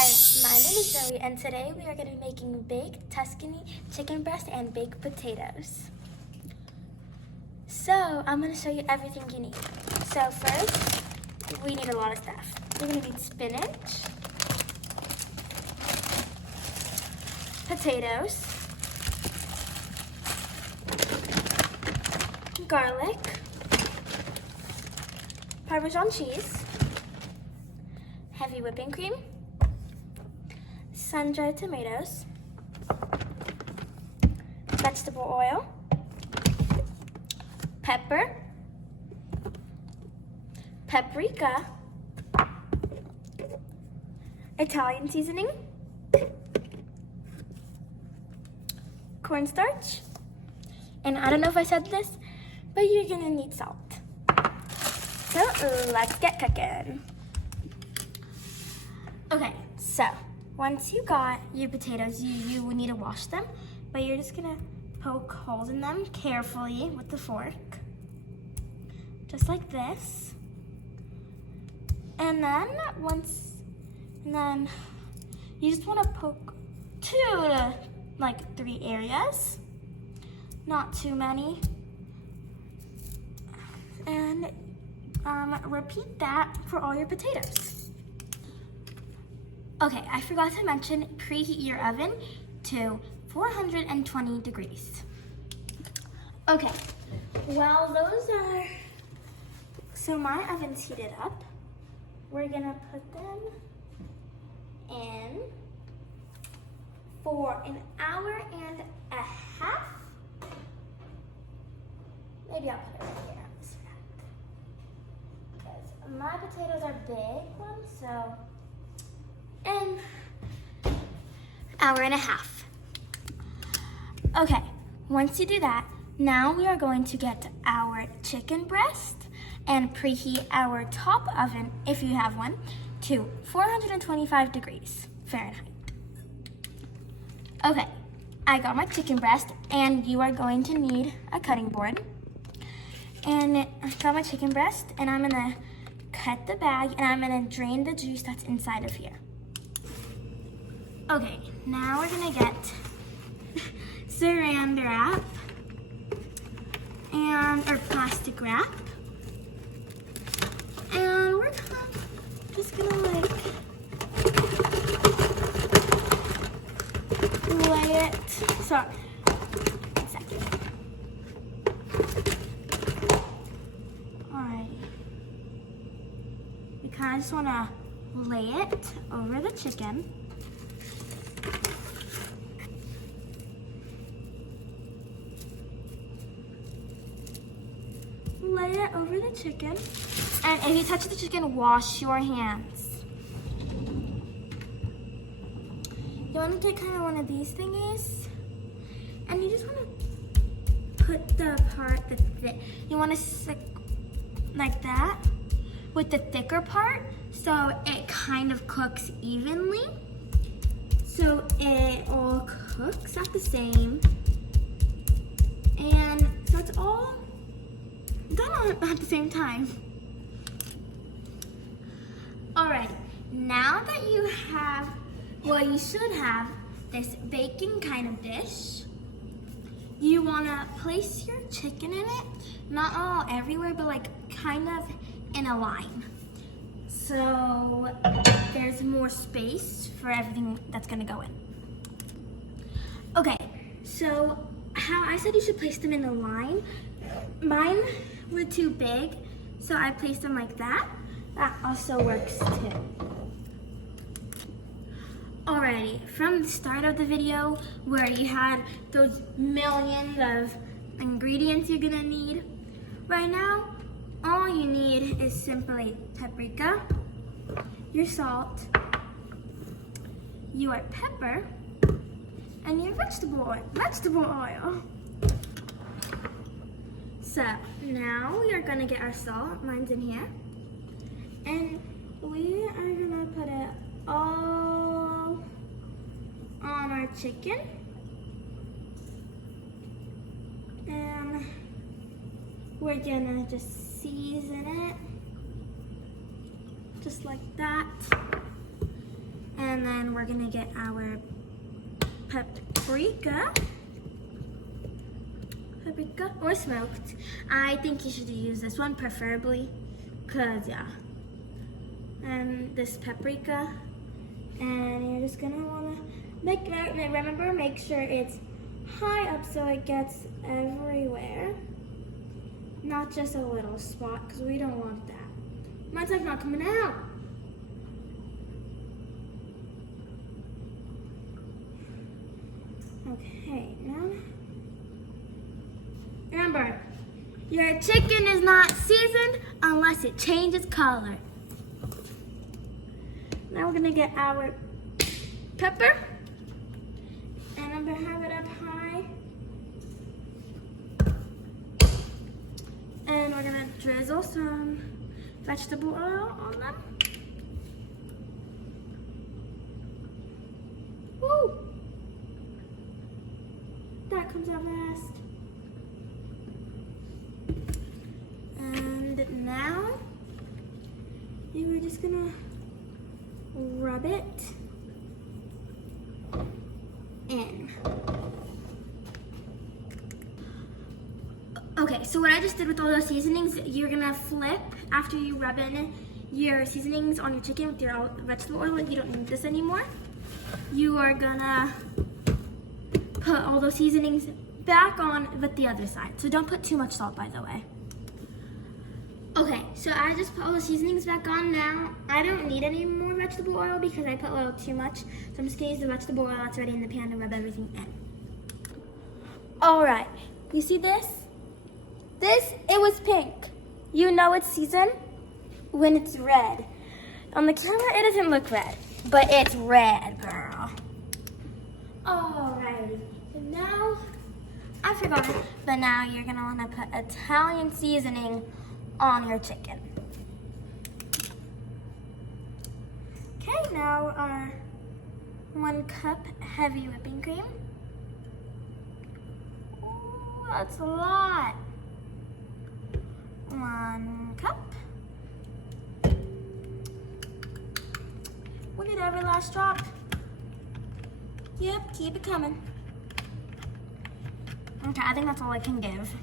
Hi, my name is Zoe, and today we are going to be making baked Tuscany chicken breast and baked potatoes. So, I'm going to show you everything you need. So first, we need a lot of stuff. We're going to need spinach, potatoes, garlic, Parmesan cheese, heavy whipping cream, sun-dried tomatoes, vegetable oil, pepper, paprika, Italian seasoning, cornstarch, and I don't know if I said this, but you're gonna need salt. So let's get cooking. Okay, so once you got your potatoes, you will need to wash them, but you're just gonna poke holes in them carefully with the fork, just like this. And then you just wanna poke 2 to 3 areas, not too many. And repeat that for all your potatoes. Okay, I forgot to mention, preheat your oven to 420 degrees. Okay, well so my oven's heated up. We're gonna put them in for an hour and a half. Maybe I'll put it right here on this rack, because my potatoes are big ones, so an hour and a half. Okay, once you do that, now we are going to get our chicken breast and preheat our top oven, if you have one, to 425 degrees Fahrenheit. Okay, I got my chicken breast, and you are going to need a cutting board. And I got my chicken breast, and I'm gonna cut the bag, and I'm gonna drain the juice that's inside of here. Okay, now we're gonna get saran wrap or plastic wrap, and we're just gonna lay it. Sorry, 1 second. Alright, we kind of just wanna lay it over the chicken. Lay it over the chicken, and if you touch the chicken, wash your hands. You want to take kind of one of these thingies, and you just want to put the part you want to stick like that with the thicker part, so it kind of cooks evenly, so it all cooks at the same, and so it's all done at the same time. Alright, now that you have, you should have this baking kind of dish. You want to place your chicken in it, not all everywhere, but kind of in a line. So there's more space for everything that's going to go in. Okay, so how I said you should place them in a line, mine were too big, so I placed them like that. That also works too. Alrighty, from the start of the video where you had those millions of ingredients you're gonna need, right now, all you need is simply paprika, your salt, your pepper, and your vegetable oil. So now we are gonna get our salt, mine's in here, and we are gonna put it all on our chicken, and we're gonna just season it just like that, and And then we're gonna get our paprika or smoked. I think you should use this one preferably, cause yeah. And this paprika, and you're just gonna wanna make sure it's high up so it gets everywhere, not just a little spot, because we don't want that. Mine's like not coming out. Okay, now remember, your chicken is not seasoned unless it changes color. Now we're gonna get our pepper, and I'm gonna have it up high. And we're gonna drizzle some vegetable oil on them. Woo! That comes out fast. And now you are just gonna rub it in. Okay, so what I just did with all those seasonings, you're gonna flip after you rub in your seasonings on your chicken with your vegetable oil. You don't need this anymore. You are gonna put all those seasonings back on with the other side. So don't put too much salt, by the way. Okay, so I just put all the seasonings back on now. I don't need any more vegetable oil because I put a little too much. So I'm just gonna use the vegetable oil that's already in the pan to rub everything in. All right, you see this? It was pink. You know it's seasoned when it's red. On the camera, it doesn't look red, but it's red, girl. Alrighty, so now, I forgot, but now you're gonna wanna put Italian seasoning on your chicken. Okay, now our 1 cup heavy whipping cream. Ooh, that's a lot. 1 cup. We'll get every last drop. Yep, keep it coming. Okay, I think that's all I can give.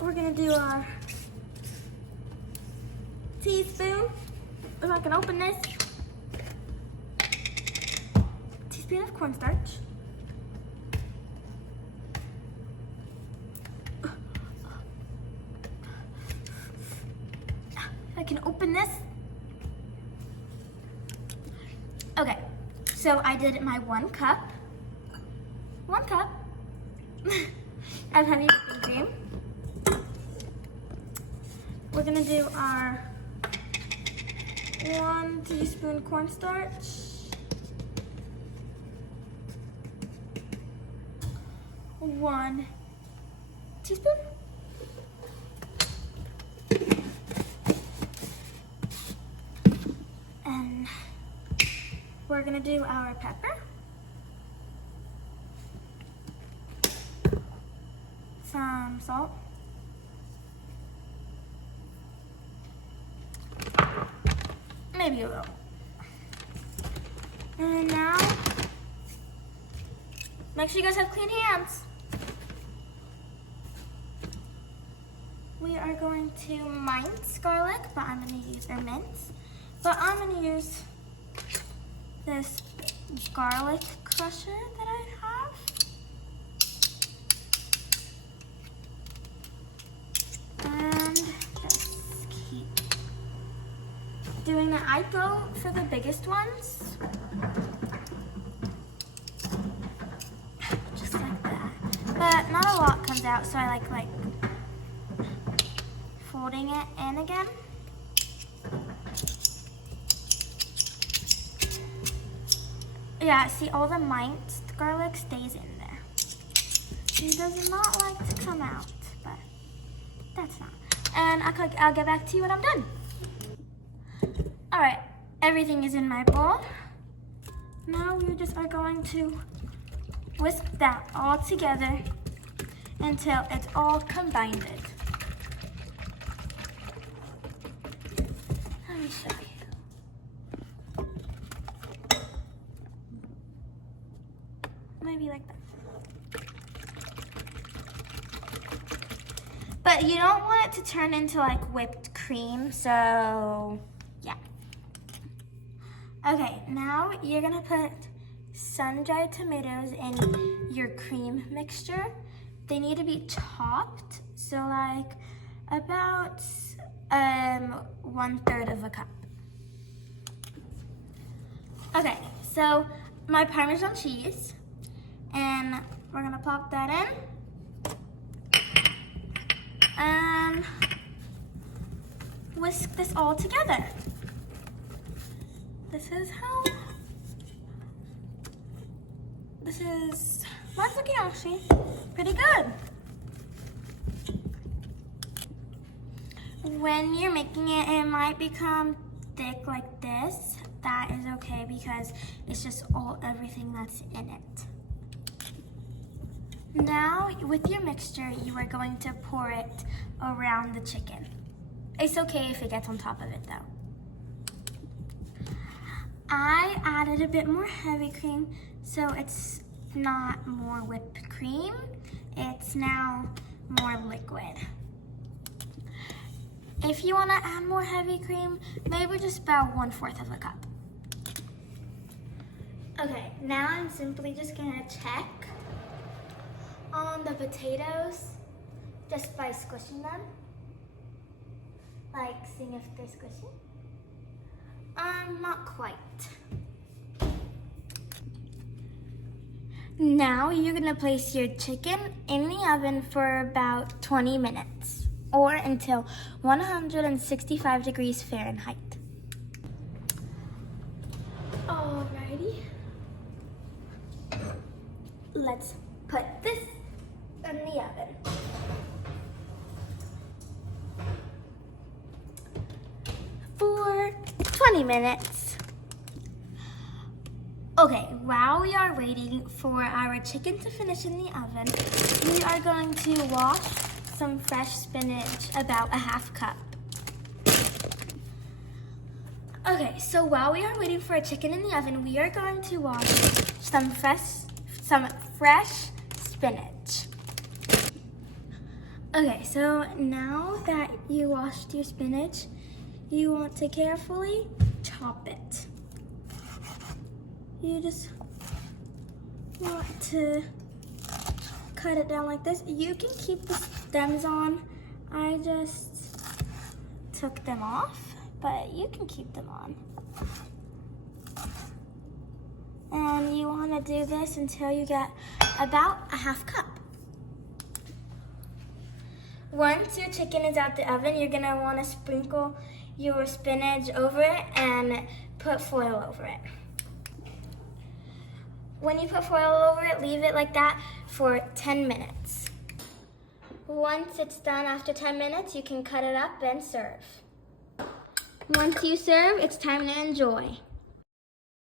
We're gonna do our teaspoon, if I can open this, teaspoon of cornstarch. I can open this. Okay, so I did my 1 cup. 1 cup of heavy whipping cream. We're gonna do our 1 teaspoon cornstarch. 1 teaspoon. And we're gonna do our pepper. Some salt. Maybe a little. And now, make sure you guys have clean hands. We are going to mince garlic, but I'm going to use, or mince, but I'm going to use this garlic crusher that I have. And just keep doing that. I go for the biggest ones. Just like that. But not a lot comes out, so I like folding it in again. Yeah, see, all the minced garlic stays in there. It does not like to come out, but that's not. And I'll get back to you when I'm done. All right, everything is in my bowl. Now we just are going to whisk that all together until it's all combined. Let me show you. be like that. But you don't want it to turn into like whipped cream, so yeah. Okay, now you're gonna put sun-dried tomatoes in your cream mixture. They need to be chopped, so like about 1/3 of a cup. Okay, so my Parmesan cheese, and we're gonna plop that in. And whisk this all together. This is, that's looking actually pretty good. When you're making it, it might become thick like this. That is okay because it's just everything that's in it. Now, with your mixture, you are going to pour it around the chicken. It's okay if it gets on top of it though. I added a bit more heavy cream, so it's not more whipped cream. It's now more liquid. If you want to add more heavy cream, maybe just about 1/4 of a cup. Okay, now I'm simply just gonna check on the potatoes just by squishing them. Like seeing if they're squishy. Not quite. Now you're gonna place your chicken in the oven for about 20 minutes or until 165 degrees Fahrenheit. Alrighty. Let's put this in the oven. For 20 minutes. Okay, while we are waiting for our chicken to finish in the oven, we are going to wash some fresh spinach, about a 1/2 cup. Okay, so while we are waiting for our chicken in the oven, we are going to wash some fresh spinach. Okay, so now that you washed your spinach, you want to carefully chop it. You just want to cut it down like this. You can keep the stems on. I just took them off, but you can keep them on. And you want to do this until you get about a 1/2 cup. Once your chicken is out the oven, you're gonna want to sprinkle your spinach over it and put foil over it. When you put foil over it, leave it like that for 10 minutes. Once it's done after 10 minutes, you can cut it up and serve. Once you serve, it's time to enjoy.